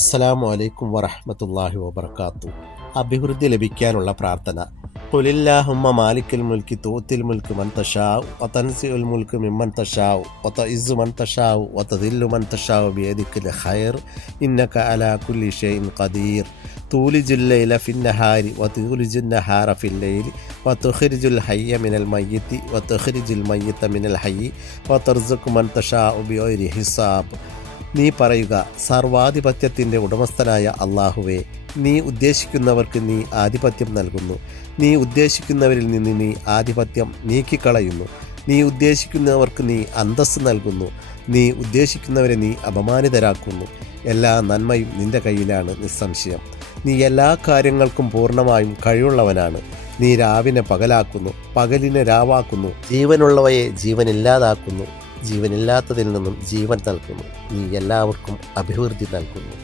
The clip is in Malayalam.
അസ്സലാമു അലൈക്കും വറഹ്മത്തുള്ളാഹി വബർക്കാത്തു. അഭിവൃദ്ധി ലഭിക്കാനുള്ള പ്രാർത്ഥന. ഖുലില്ലാഹുമ്മ മാലിക്കൽ മുൽക്കി തൂത്തിൽ മുൽക്ക് മൻ തശാഉ വതൻസിഉൽ മുൽക്ക് മിമ്മൻ തശാഉ വതഇസ്സു മൻ തശാഉ വതദില്ലു മൻ തശാഉ ബിയദിക്കൽ ഖൈർ ഇന്നക അലാ കുല്ലി ഷൈഇൻ ഖദീർ. തൂലിജുൽ ലൈല ഫിന്നഹാരി വതൂലിജുൻ നഹാറ ഫിൽ ലൈലി വതുഖ്രിജുൽ ഹയ്യ മിനൽ മയ്യിത്തി വതുഖ്രിജുൽ മയ്യിത്ത മിനൽ ഹയ്യി വതർസുഖു മൻ തശാഉ ബിഗൈരി ഹിസാബ്. നീ പറയുക, സർവാധിപത്യത്തിൻ്റെ ഉടമസ്ഥനായ അള്ളാഹുവേ, നീ ഉദ്ദേശിക്കുന്നവർക്ക് നീ ആധിപത്യം നൽകുന്നു. നീ ഉദ്ദേശിക്കുന്നവരിൽ നിന്ന് നീ ആധിപത്യം നീക്കിക്കളയുന്നു. നീ ഉദ്ദേശിക്കുന്നവർക്ക് നീ അന്തസ്സ് നൽകുന്നു. നീ ഉദ്ദേശിക്കുന്നവരെ നീ അപമാനിതരാക്കുന്നു. എല്ലാ നന്മയും നിൻ്റെ കയ്യിലാണ് നിസ്സംശയം. നീ എല്ലാ കാര്യങ്ങൾക്കും പൂർണ്ണമായും കഴിവുള്ളവനാണ്. നീ രാവിനെ പകലാക്കുന്നു, പകലിനെ രാവാക്കുന്നു. ജീവനുള്ളവയെ ജീവനില്ലാതാക്കുന്നു, ജീവനില്ലാത്തതിൽ നിന്നും ജീവൻ നൽകുന്നു. നീ എല്ലാവർക്കും അഭിവൃദ്ധി നൽകുന്നു.